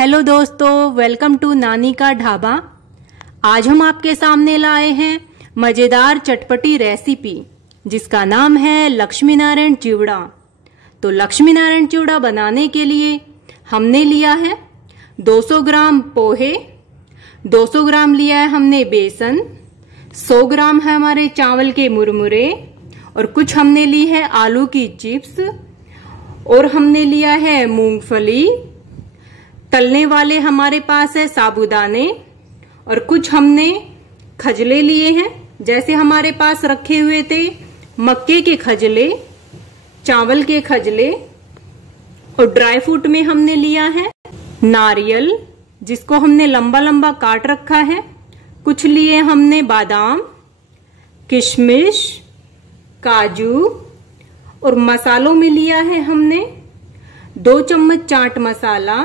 Hello दोस्तों, welcome to नानी का ढाबा। आज हम आपके सामने लाए हैं मज़ेदार चटपटी रेसिपी जिसका नाम है लक्ष्मी नारायण चिवड़ा। तो लक्ष्मी नारायण चिवड़ा बनाने के लिए हमने लिया है 200 ग्राम पोहे, 200 ग्राम लिया है हमने बेसन, 100 ग्राम है हमारे चावल के मुरमुरे और कुछ हमने ली है आलू की चिप्स और हमने लिया है मूंगफली। तलने वाले हमारे पास है साबूदाने और कुछ हमने खजले लिए हैं, जैसे हमारे पास रखे हुए थे मक्के के खजले, चावल के खजले। और ड्राई फ्रूट में हमने लिया है नारियल जिसको हमने लंबा लंबा काट रखा है। कुछ लिए हमने बादाम, किशमिश, काजू और मसालों में लिया है हमने 2 चम्मच चाट मसाला,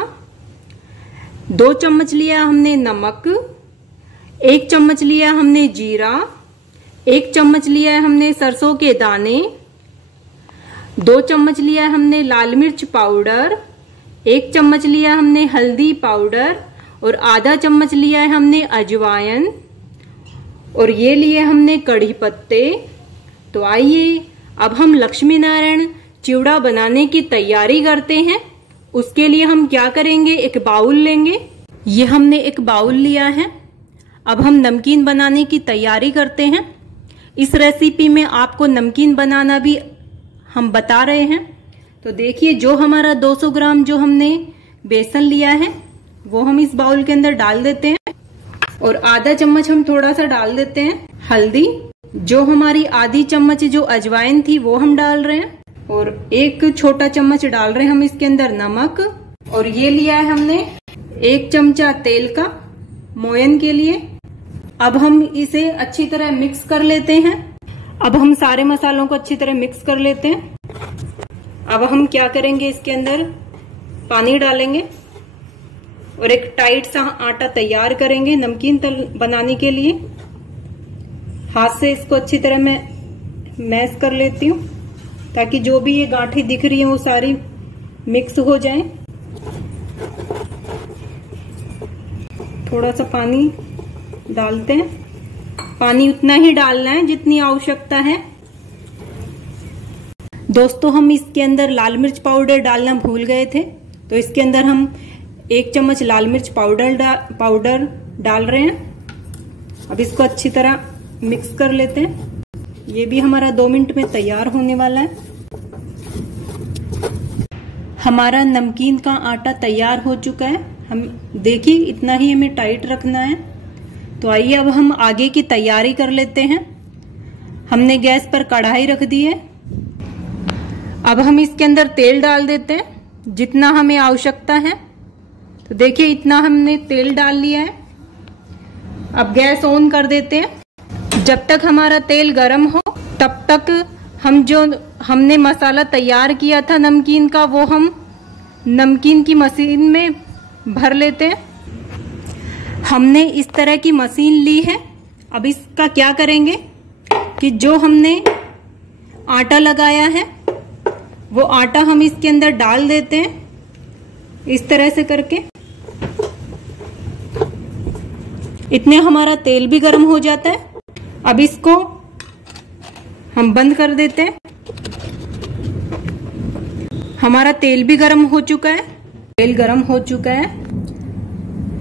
2 चम्मच लिया हमने नमक, 1 चम्मच लिया हमने जीरा, 1 चम्मच लिया है हमने सरसों के दाने, 2 चम्मच लिया हमने लाल मिर्च पाउडर, 1 चम्मच लिया हमने हल्दी पाउडर और आधा चम्मच लिया है हमने अजवाइन और ये लिए हमने कड़ी पत्ते। तो आइए अब हम लक्ष्मी नारायण चिवड़ा बनाने की तैयारी करते हैं। उसके लिए हम क्या करेंगे, एक बाउल लेंगे। ये हमने एक बाउल लिया है। अब हम नमकीन बनाने की तैयारी करते हैं। इस रेसिपी में आपको नमकीन बनाना भी हम बता रहे हैं। तो देखिए, जो हमारा 200 ग्राम जो हमने बेसन लिया है वो हम इस बाउल के अंदर डाल देते हैं और आधा चम्मच हम थोड़ा सा डाल देते हैं हल्दी। जो हमारी आधी चम्मच जो अजवाइन थी वो हम डाल रहे हैं और 1 छोटा चम्मच डाल रहे हैं हम इसके अंदर नमक। और ये लिया है हमने 1 चमचा तेल का मोयन के लिए। अब हम इसे अच्छी तरह मिक्स कर लेते हैं। अब हम सारे मसालों को अच्छी तरह मिक्स कर लेते हैं। अब हम क्या करेंगे, इसके अंदर पानी डालेंगे और एक टाइट सा आटा तैयार करेंगे नमकीन बनाने के लिए। हाथ से इसको अच्छी तरह मैं मैश कर लेती हूँ ताकि जो भी ये गांठें दिख रही हैं वो सारी मिक्स हो जाएं। थोड़ा सा पानी डालते हैं। पानी उतना ही डालना है जितनी आवश्यकता है। दोस्तों, हम इसके अंदर लाल मिर्च पाउडर डालना भूल गए थे, तो इसके अंदर हम 1 चम्मच लाल मिर्च पाउडर डाल रहे हैं। अब इसको अच्छी तरह मिक्स कर लेते हैं। ये भी हमारा 2 मिनट में तैयार होने वाला है। हमारा नमकीन का आटा तैयार हो चुका है। हम देखिए, इतना ही हमें टाइट रखना है। तो आइए अब हम आगे की तैयारी कर लेते हैं। हमने गैस पर कढ़ाई रख दी है। अब हम इसके अंदर तेल डाल देते हैं जितना हमें आवश्यकता है। तो देखिए, इतना हमने तेल डाल लिया है। अब गैस ऑन कर देते हैं। जब तक हमारा तेल गर्म हो तब तक हम जो हमने मसाला तैयार किया था नमकीन का वो हम नमकीन की मशीन में भर लेते हैं। हमने इस तरह की मशीन ली है। अब इसका क्या करेंगे कि जो हमने आटा लगाया है वो आटा हम इसके अंदर डाल देते हैं, इस तरह से करके। इतने हमारा तेल भी गर्म हो जाता है। अब इसको हम बंद कर देते हैं। हमारा तेल भी गर्म हो चुका है। तेल गर्म हो चुका है।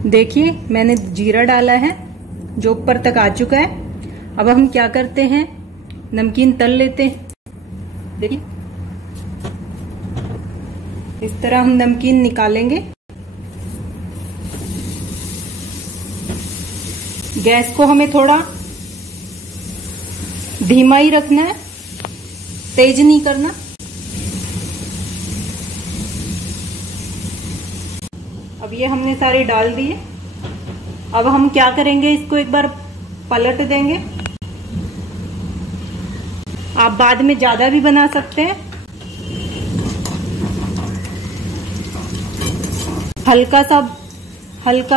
देखिए, मैंने जीरा डाला है जो ऊपर तक आ चुका है। अब हम क्या करते हैं, नमकीन तल लेते हैं। देखिए, इस तरह हम नमकीन निकालेंगे। गैस को हमें थोड़ा धीमा ही रखना है, तेज नहीं करना। अब ये हमने सारे डाल दिए। अब हम क्या करेंगे, इसको एक बार पलट देंगे। आप बाद में ज्यादा भी बना सकते हैं। हल्का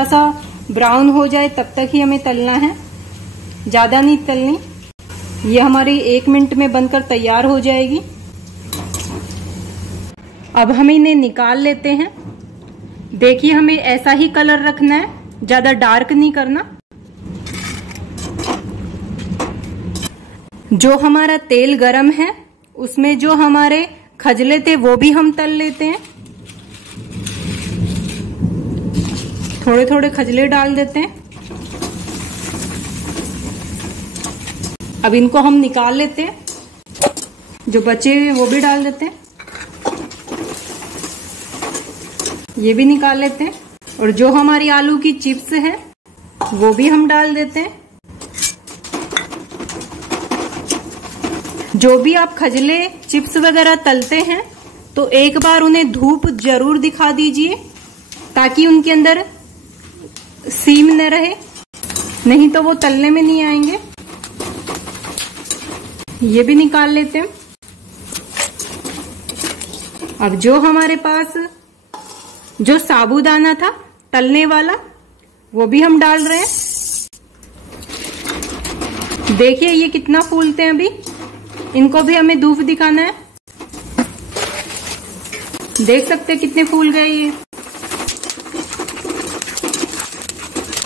सा ब्राउन हो जाए तब तक ही हमें तलना है, ज्यादा नहीं तलनी। ये हमारी 1 मिनट में बनकर तैयार हो जाएगी। अब हम इन्हें निकाल लेते हैं। देखिए हमें ऐसा ही कलर रखना है, ज्यादा डार्क नहीं करना। जो हमारा तेल गरम है उसमें जो हमारे खजले थे वो भी हम तल लेते हैं। थोड़े थोड़े खजले डाल देते हैं। अब इनको हम निकाल लेते हैं, जो बचे हुए वो भी डाल देते हैं, ये भी निकाल लेते हैं। और जो हमारी आलू की चिप्स है वो भी हम डाल देते हैं। जो भी आप खजले चिप्स वगैरह तलते हैं तो एक बार उन्हें धूप जरूर दिखा दीजिए, ताकि उनके अंदर सीम न रहे, नहीं तो वो तलने में नहीं आएंगे। ये भी निकाल लेते हैं। अब जो हमारे पास जो साबूदाना था तलने वाला वो भी हम डाल रहे हैं। देखिए ये कितना फूलते हैं अभी, इनको भी हमें धूप दिखाना है। देख सकते हैं कितने फूल गए ये।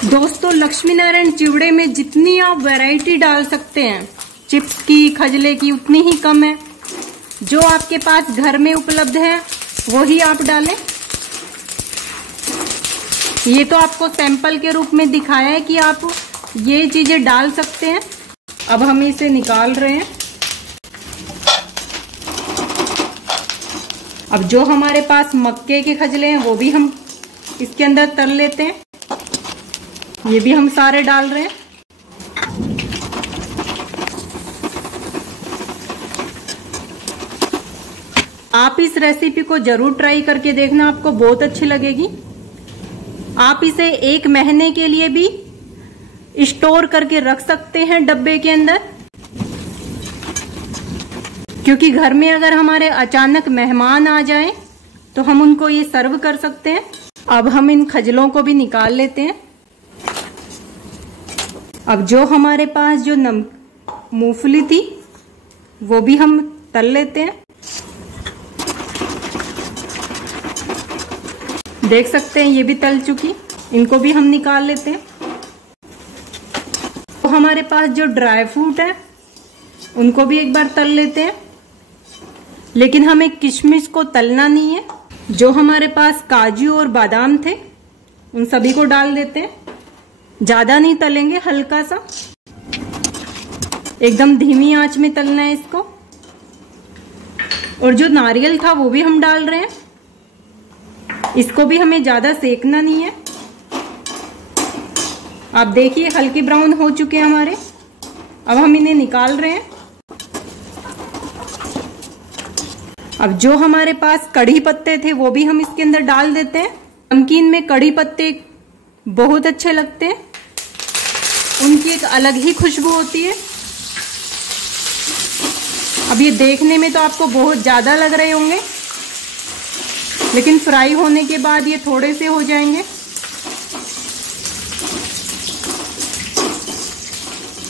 दोस्तों लक्ष्मी नारायण चिवड़े में जितनी आप वैरायटी डाल सकते हैं चिप्स की, खजले की, उतनी ही कम है। जो आपके पास घर में उपलब्ध है वो ही आप डालें। ये तो आपको सैंपल के रूप में दिखाया है कि आप ये चीजें डाल सकते हैं। अब हम इसे निकाल रहे हैं। अब जो हमारे पास मक्के के खजले हैं वो भी हम इसके अंदर तल लेते हैं। ये भी हम सारे डाल रहे हैं। आप इस रेसिपी को जरूर ट्राई करके देखना, आपको बहुत अच्छी लगेगी। आप इसे 1 महीने के लिए भी स्टोर करके रख सकते हैं डब्बे के अंदर, क्योंकि घर में अगर हमारे अचानक मेहमान आ जाएं तो हम उनको ये सर्व कर सकते हैं। अब हम इन खजलों को भी निकाल लेते हैं। अब जो हमारे पास जो मूंगफली थी वो भी हम तल लेते हैं। देख सकते हैं ये भी तल चुकी, इनको भी हम निकाल लेते हैं। तो हमारे पास जो ड्राई फ्रूट है उनको भी एक बार तल लेते हैं, लेकिन हमें किशमिश को तलना नहीं है। जो हमारे पास काजू और बादाम थे उन सभी को डाल देते हैं। ज्यादा नहीं तलेंगे, हल्का सा, एकदम धीमी आंच में तलना है इसको। और जो नारियल था वो भी हम डाल रहे हैं। इसको भी हमें ज्यादा सेकना नहीं है। आप देखिए हल्की ब्राउन हो चुके हैं हमारे। अब हम इन्हें निकाल रहे हैं। अब जो हमारे पास कड़ी पत्ते थे वो भी हम इसके अंदर डाल देते हैं। नमकीन में कड़ी पत्ते बहुत अच्छे लगते हैं, उनकी एक अलग ही खुशबू होती है। अब ये देखने में तो आपको बहुत ज्यादा लग रहे होंगे, लेकिन फ्राई होने के बाद ये थोड़े से हो जाएंगे।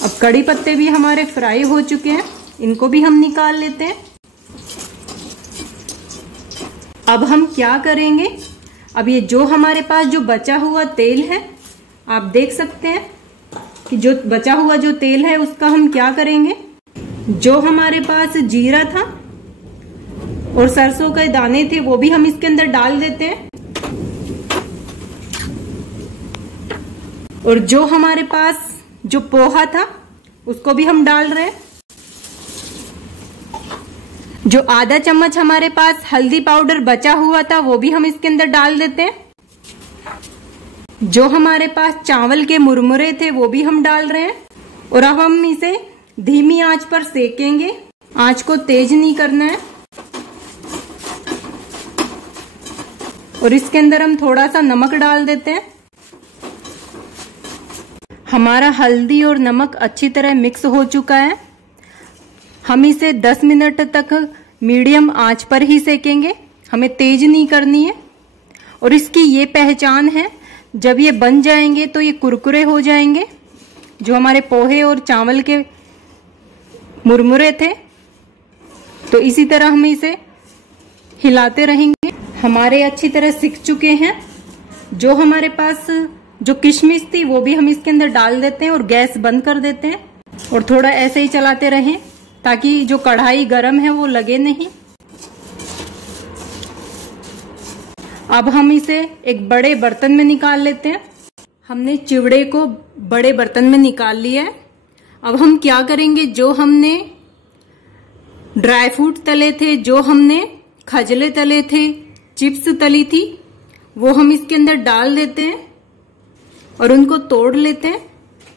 अब कड़ी पत्ते भी हमारे फ्राई हो चुके हैं, इनको भी हम निकाल लेते हैं। अब हम क्या करेंगे, अब ये जो हमारे पास जो बचा हुआ तेल है, आप देख सकते हैं कि जो बचा हुआ जो तेल है उसका हम क्या करेंगे। जो हमारे पास जीरा था और सरसों के दाने थे वो भी हम इसके अंदर डाल देते हैं। और जो हमारे पास जो पोहा था उसको भी हम डाल रहे हैं। जो आधा चम्मच हमारे पास हल्दी पाउडर बचा हुआ था वो भी हम इसके अंदर डाल देते हैं। जो हमारे पास चावल के मुरमुरे थे वो भी हम डाल रहे हैं। और अब हम इसे धीमी आंच पर सेकेंगे, आंच को तेज नहीं करना है। और इसके अंदर हम थोड़ा सा नमक डाल देते हैं। हमारा हल्दी और नमक अच्छी तरह मिक्स हो चुका है। हम इसे 10 मिनट तक मीडियम आंच पर ही सेकेंगे, हमें तेज नहीं करनी है। और इसकी ये पहचान है, जब ये बन जाएंगे तो ये कुरकुरे हो जाएंगे। जो हमारे पोहे और चावल के मुरमुरे थे, तो इसी तरह हम इसे हिलाते रहेंगे। हमारे अच्छी तरह सिक चुके हैं। जो हमारे पास जो किशमिश थी वो भी हम इसके अंदर डाल देते हैं और गैस बंद कर देते हैं और थोड़ा ऐसे ही चलाते रहें ताकि जो कढ़ाई गरम है वो लगे नहीं। अब हम इसे एक बड़े बर्तन में निकाल लेते हैं। हमने चिवड़े को बड़े बर्तन में निकाल लिया है। अब हम क्या करेंगे, जो हमने ड्राई फ्रूट तले थे, जो हमने खजले तले थे, चिप्स तली थी, वो हम इसके अंदर डाल देते हैं और उनको तोड़ लेते हैं।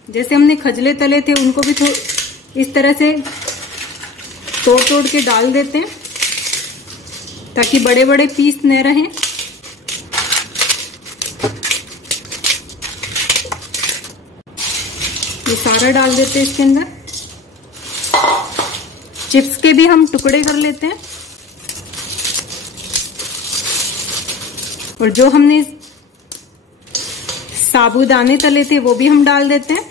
जैसे हमने खजले तले थे उनको भी इस तरह से तोड़ तोड़ के डाल देते हैं ताकि बड़े बड़े पीस न रहें। ये सारा डाल देते हैं इसके अंदर। चिप्स के भी हम टुकड़े कर लेते हैं और जो हमने साबूदाने तले थे वो भी हम डाल देते हैं।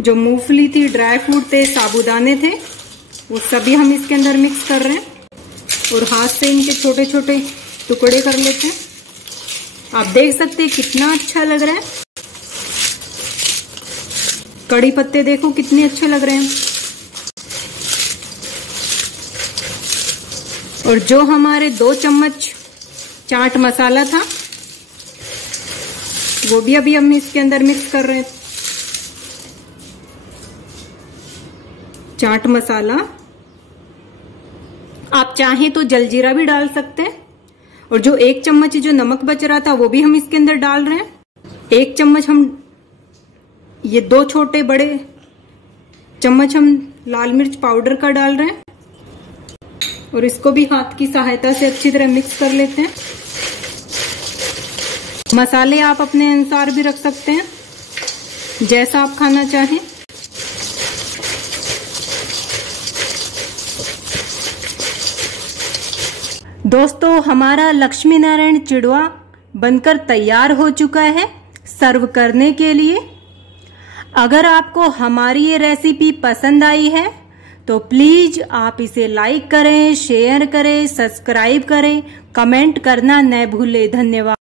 जो मूंगफली थी, ड्राई फ्रूट थे, साबूदाने थे, वो सभी हम इसके अंदर मिक्स कर रहे हैं और हाथ से इनके छोटे छोटे टुकड़े कर लेते हैं। आप देख सकते हैं कितना अच्छा लग रहा है। कड़ी पत्ते देखो कितने अच्छे लग रहे हैं। और जो हमारे 2 चम्मच चाट मसाला था वो भी अभी हम इसके अंदर मिक्स कर रहे हैं। चाट मसाला, आप चाहें तो जलजीरा भी डाल सकते हैं। और जो 1 चम्मच जो नमक बच रहा था वो भी हम इसके अंदर डाल रहे हैं। 1 चम्मच हम ये 2 छोटे बड़े चम्मच हम लाल मिर्च पाउडर का डाल रहे हैं और इसको भी हाथ की सहायता से अच्छी तरह मिक्स कर लेते हैं। मसाले आप अपने अनुसार भी रख सकते हैं, जैसा आप खाना चाहें। दोस्तों, हमारा लक्ष्मी नारायण चिड़वा बनकर तैयार हो चुका है सर्व करने के लिए। अगर आपको हमारी ये रेसिपी पसंद आई है तो प्लीज आप इसे लाइक करें, शेयर करें, सब्सक्राइब करें, कमेंट करना न भूलें। धन्यवाद।